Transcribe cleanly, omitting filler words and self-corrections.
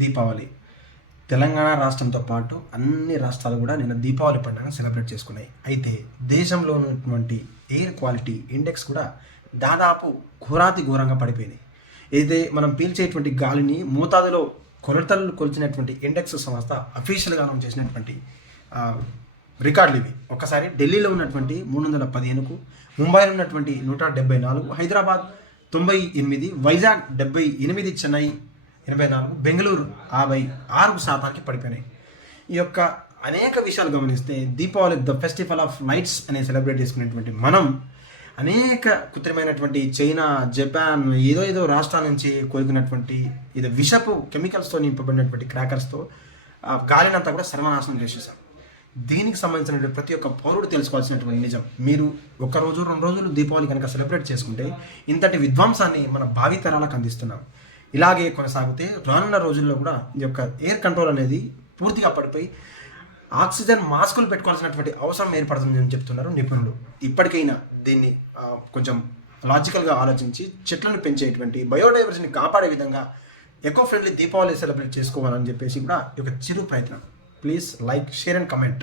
దీపావళి. తెలంగాణ రాష్ట్రంతో పాటు అన్ని రాష్ట్రాలు కూడా నిన్న దీపావళి పండుగ సెలబ్రేట్ చేసుకున్నాయి. అయితే దేశంలో ఉన్నటువంటి ఎయిర్ క్వాలిటీ ఇండెక్స్ కూడా దాదాపు ఘోరంగా పడిపోయినాయి. అయితే మనం పీల్చేటువంటి గాలిని మోతాదులో కొలతలు కొలిచినటువంటి ఇండెక్స్ సంస్థ అఫీషియల్గా అనౌన్స్ చేసినటువంటి రికార్డులు ఇవి. ఒకసారి ఢిల్లీలో ఉన్నటువంటి 315కు, ముంబైలో ఉన్నటువంటి 174, హైదరాబాద్ 98, వైజాగ్ 78, చెన్నై 84, బెంగళూరు 56% పడిపోయినాయి. ఈ యొక్క అనేక విషయాలు గమనిస్తే Deepavali the festival of lights అనే సెలబ్రేట్ చేసుకునేటువంటి మనం అనేక కృత్రిమైనటువంటి చైనా, జపాన్ ఏదో రాష్ట్రాల నుంచి కోరుకున్నటువంటి ఇది విషపు కెమికల్స్తో నింపబడినటువంటి క్రాకర్స్తో గాలినంతా కూడా సర్వనాశనం చేసేసాం. దీనికి సంబంధించిన ప్రతి ఒక్క పౌరుడు తెలుసుకోవాల్సినటువంటి నిజం. మీరు 1 రోజు 2 రోజులు దీపావళి కనుక సెలబ్రేట్ చేసుకుంటే ఇంతటి విధ్వంసాన్ని మన భావితరాలకు అందిస్తున్నాం. ఇలాగే కొనసాగితే రానున్న రోజుల్లో కూడా ఈ యొక్క ఎయిర్ కంట్రోల్ అనేది పూర్తిగా పడిపోయి ఆక్సిజన్ మాస్కులు పెట్టుకోవాల్సినటువంటి అవసరం ఏర్పడుతుందని చెప్తున్నారు నిపుణులు. ఇప్పటికైనా దీన్ని కొంచెం లాజికల్గా ఆలోచించి చెట్లను పెంచేటువంటి బయోడైవర్సిటీని కాపాడే విధంగా ఎకో ఫ్రెండ్లీ దీపావళి సెలబ్రేట్ చేసుకోవాలని చెప్పేసి కూడా ఒక చిరు ప్రయత్నం. Please like, share and comment.